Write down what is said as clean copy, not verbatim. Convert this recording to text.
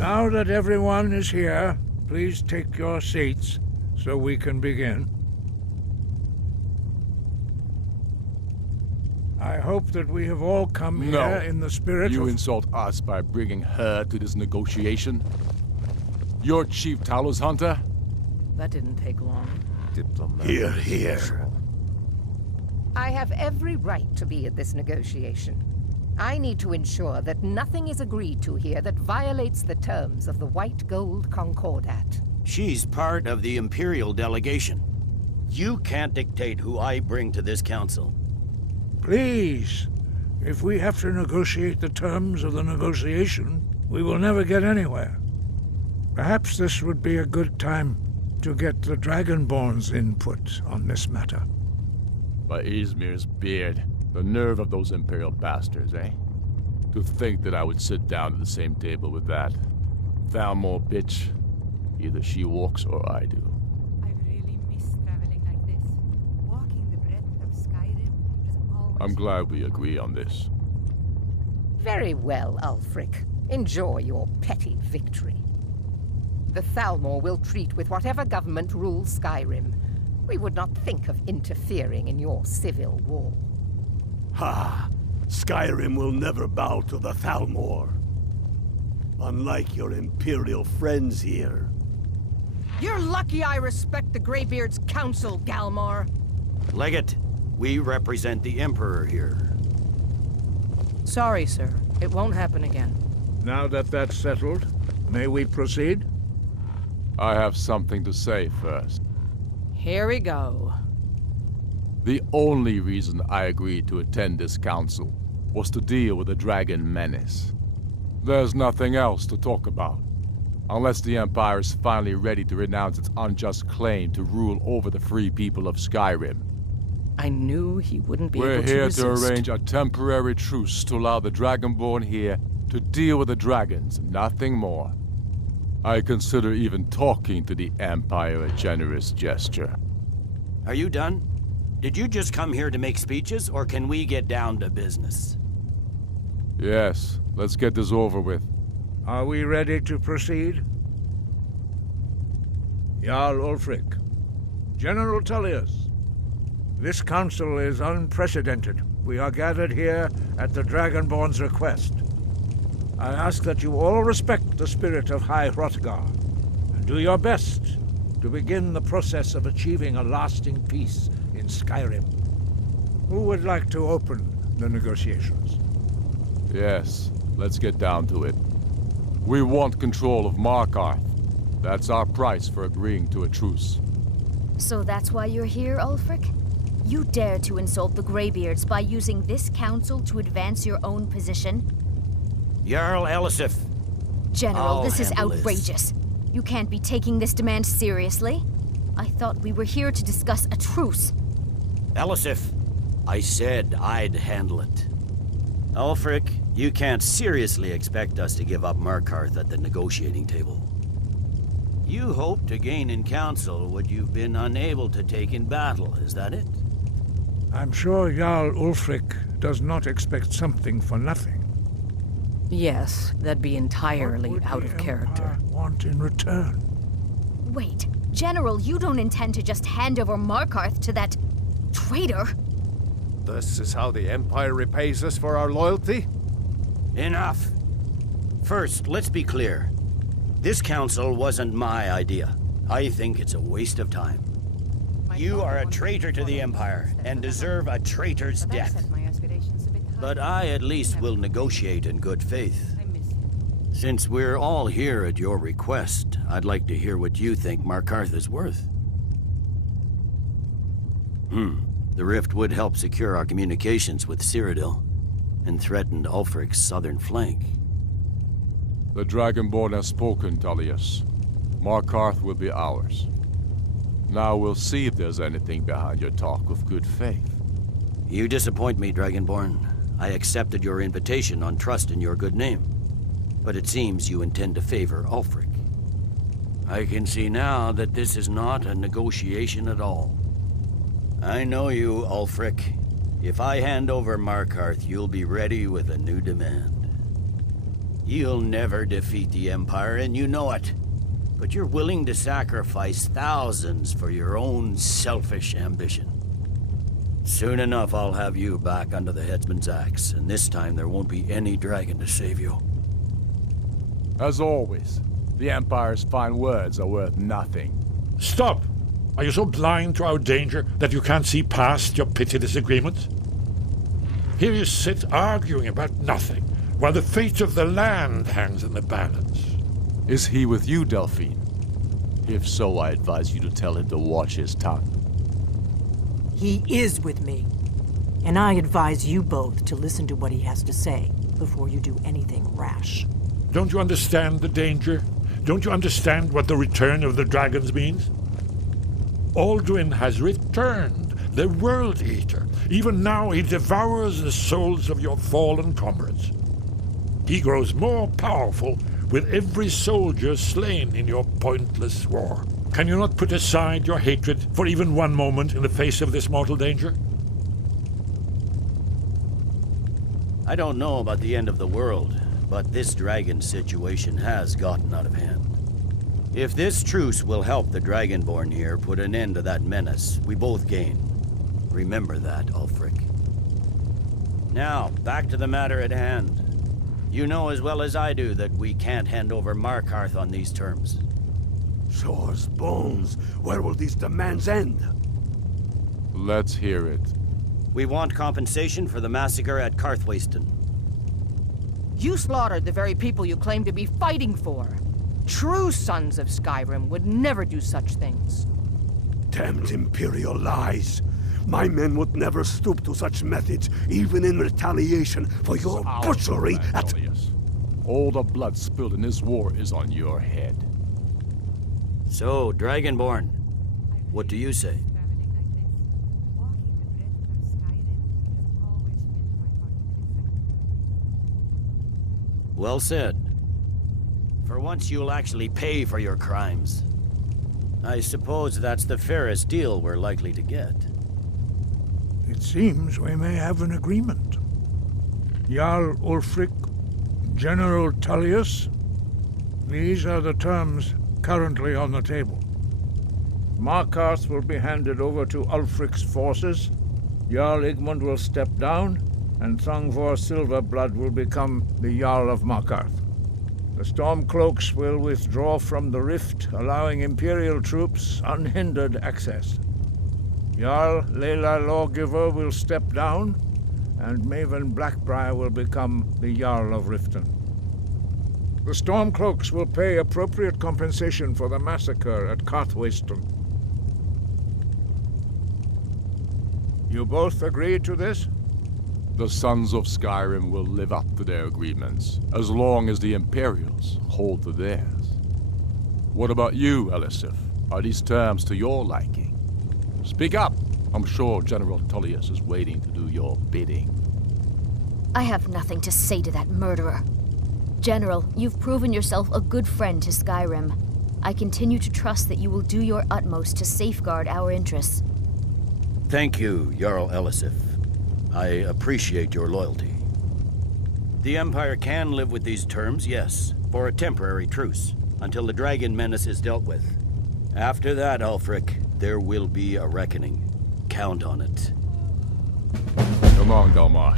Now that everyone is here, please take your seats so we can begin. I hope that we have all come here in the spirit You of... insult us by bringing her to this negotiation? You're Chief Talos Hunter? That didn't take long. Here, here. I have every right to be at this negotiation. I need to ensure that nothing is agreed to here that violates the terms of the White Gold Concordat. She's part of the Imperial delegation. You can't dictate who I bring to this council. Please, if we have to negotiate the terms of the negotiation, we will never get anywhere. Perhaps this would be a good time to get the Dragonborn's input on this matter. By Izmir's beard, the nerve of those Imperial bastards, eh? To think that I would sit down at the same table with that Thalmor bitch. Either she walks or I do. I really miss traveling like this. Walking the breadth of Skyrim is always... I'm glad we agree on this. Very well, Ulfric. Enjoy your petty victory. The Thalmor will treat with whatever government rules Skyrim. We would not think of interfering in your civil war. Ha! Skyrim will never bow to the Thalmor. Unlike your Imperial friends here. You're lucky I respect the Greybeards' council, Galmar. Legate, we represent the Emperor here. Sorry, sir. It won't happen again. Now that that's settled, may we proceed? I have something to say first. Here we go. The only reason I agreed to attend this council was to deal with the dragon menace. There's nothing else to talk about, unless the Empire is finally ready to renounce its unjust claim to rule over the free people of Skyrim. I knew he wouldn't be We're able to here resist. to arrange a temporary truce to allow the Dragonborn here to deal with the dragons, nothing more. I consider even talking to the Empire a generous gesture. Are you done? Did you just come here to make speeches, or can we get down to business? Yes, let's get this over with. Are we ready to proceed? Jarl Ulfric, General Tullius, this council is unprecedented. We are gathered here at the Dragonborn's request. I ask that you all respect the spirit of High Hrothgar, and do your best to begin the process of achieving a lasting peace in Skyrim. Who would like to open the negotiations? Yes, let's get down to it. We want control of Markarth. That's our price for agreeing to a truce. So that's why you're here, Ulfric? You dare to insult the Greybeards by using this council to advance your own position? Jarl Elisif. General, this is handle outrageous. You can't be taking this demand seriously. I thought we were here to discuss a truce. Elisif, I said I'd handle it. Ulfric, you can't seriously expect us to give up Markarth at the negotiating table. You hope to gain in council what you've been unable to take in battle, is that it? I'm sure Jarl Ulfric does not expect something for nothing. Yes, that'd be entirely What would out the of character. Empire want in return? Wait, General, you don't intend to just hand over Markarth to that traitor? This is how the Empire repays us for our loyalty? Enough. First, let's be clear. This council wasn't my idea. I think it's a waste of time. You are a traitor to the Empire and deserve a traitor's death. But I at least will negotiate in good faith. Since we're all here at your request, I'd like to hear what you think Markarth is worth. The rift would help secure our communications with Cyrodiil and threatened Ulfric's southern flank. The Dragonborn has spoken, Tullius. Markarth will be ours. Now we'll see if there's anything behind your talk of good faith. You disappoint me, Dragonborn. I accepted your invitation on trust in your good name. But it seems you intend to favor Ulfric. I can see now that this is not a negotiation at all. I know you, Ulfric. If I hand over Markarth, you'll be ready with a new demand. You'll never defeat the Empire, and you know it. But you're willing to sacrifice thousands for your own selfish ambition. Soon enough, I'll have you back under the headsman's axe, and this time there won't be any dragon to save you. As always, the Empire's fine words are worth nothing. Stop! Are you so blind to our danger that you can't see past your petty disagreements? Here you sit arguing about nothing, while the fate of the land hangs in the balance. Is he with you, Delphine? If so, I advise you to tell him to watch his tongue. He is with me. And I advise you both to listen to what he has to say before you do anything rash. Don't you understand the danger? Don't you understand what the return of the dragons means? Alduin has returned, the World Eater. Even now he devours the souls of your fallen comrades. He grows more powerful with every soldier slain in your pointless war. Can you not put aside your hatred for even one moment in the face of this mortal danger? I don't know about the end of the world, but this dragon situation has gotten out of hand. If this truce will help the Dragonborn here put an end to that menace, we both gain. Remember that, Ulfric. Now, back to the matter at hand. You know as well as I do that we can't hand over Markarth on these terms. Swords, bones, where will these demands end? Let's hear it. We want compensation for the massacre at Karthwasten. You slaughtered the very people you claim to be fighting for. True sons of Skyrim would never do such things. Damned Imperial lies! My men would never stoop to such methods, even in retaliation for your butchery at... Tullius. All the blood spilled in this war is on your head. So, Dragonborn, what do you say? Well said. For once you'll actually pay for your crimes. I suppose that's the fairest deal we're likely to get. It seems we may have an agreement. Jarl Ulfric, General Tullius. These are the terms currently on the table. Markarth will be handed over to Ulfric's forces. Jarl Igmund will step down, and Thongvor Silverblood will become the Jarl of Markarth. The Stormcloaks will withdraw from the rift, allowing Imperial troops unhindered access. Jarl Leila Lawgiver will step down, and Maven Blackbriar will become the Jarl of Riften. The Stormcloaks will pay appropriate compensation for the massacre at Karthwasten. You both agree to this? The Sons of Skyrim will live up to their agreements, as long as the Imperials hold to theirs. What about you, Elisif? Are these terms to your liking? Speak up! I'm sure General Tullius is waiting to do your bidding. I have nothing to say to that murderer. General, you've proven yourself a good friend to Skyrim. I continue to trust that you will do your utmost to safeguard our interests. Thank you, Jarl Elisif. I appreciate your loyalty. The Empire can live with these terms, yes, for a temporary truce, until the dragon menace is dealt with. After that, Ulfric, there will be a reckoning. Count on it. Come on, Delmar.